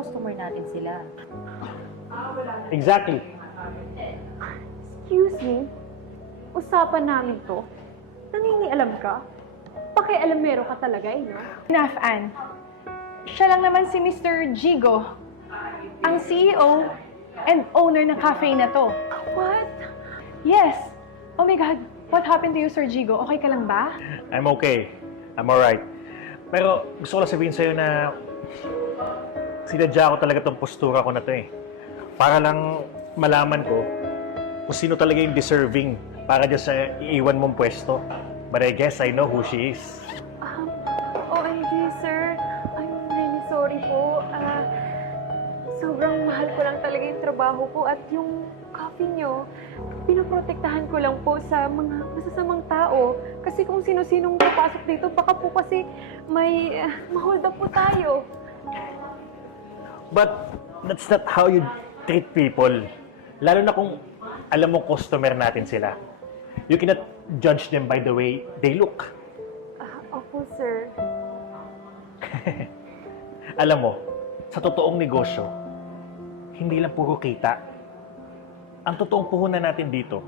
customer natin sila. Exactly. Excuse me? Usapan namin to. Nangingialam ka? Pakialamero ka talaga eh, no? Enough, Anne. Siya lang naman si Mr. Jigo, ang CEO and owner ng cafe na to. What? Yes! Oh my God, what happened to you, Sir Jigo? Okay ka lang ba? I'm okay. I'm alright. Pero gusto ko lang sabihin sa'yo na sinadya ko talaga tong postura ko na to eh. Para lang malaman ko kung sino talaga yung deserving para dyan sa iiwan mong pwesto. But I guess I know who she is. OMG, sir. I'm really sorry po. Sobrang mahal ko lang talaga yung trabaho ko at yung coffee nyo, pinoprotektahan ko lang po sa mga masasamang tao. Kasi kung sino-sinong papasok dito, baka po kasi may ma-hold up po tayo. But that's not how you treat people. Lalo na kung alam mo customer natin sila. You cannot judge them by the way they look. Opo, sir. Alam mo, sa totoong negosyo, hindi lang puro kita. Ang totoong puhunan natin dito,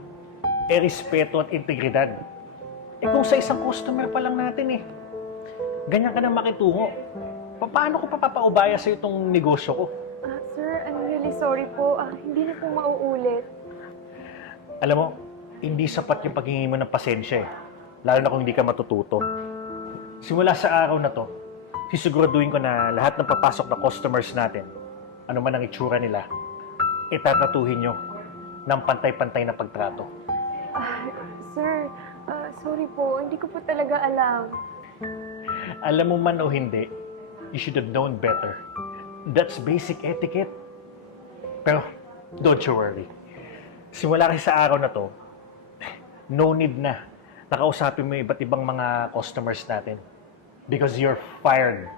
respeto at integridad. Kung sa isang customer pa lang natin ganyan ka na makitungo, paano ko papapaubaya sa itong negosyo ko? Sir, I'm really sorry po. Hindi na po mauulit. Alam mo, hindi sapat yung paghingi mo ng pasensya lalo na kung hindi ka matututo. Simula sa araw na to, sisiguraduhin ko na lahat ng papasok na customers natin, ano man ang itsura nila, itatatuhin nyo ng pantay-pantay na pagtrato. Sir, sorry po. Hindi ko po talaga alam. Alam mo man o hindi, you should have known better. That's basic etiquette. Pero, don't you worry. Simula kasi sa araw na to, no need na nakausapin mo yung iba't ibang mga customers natin. Because you're fired.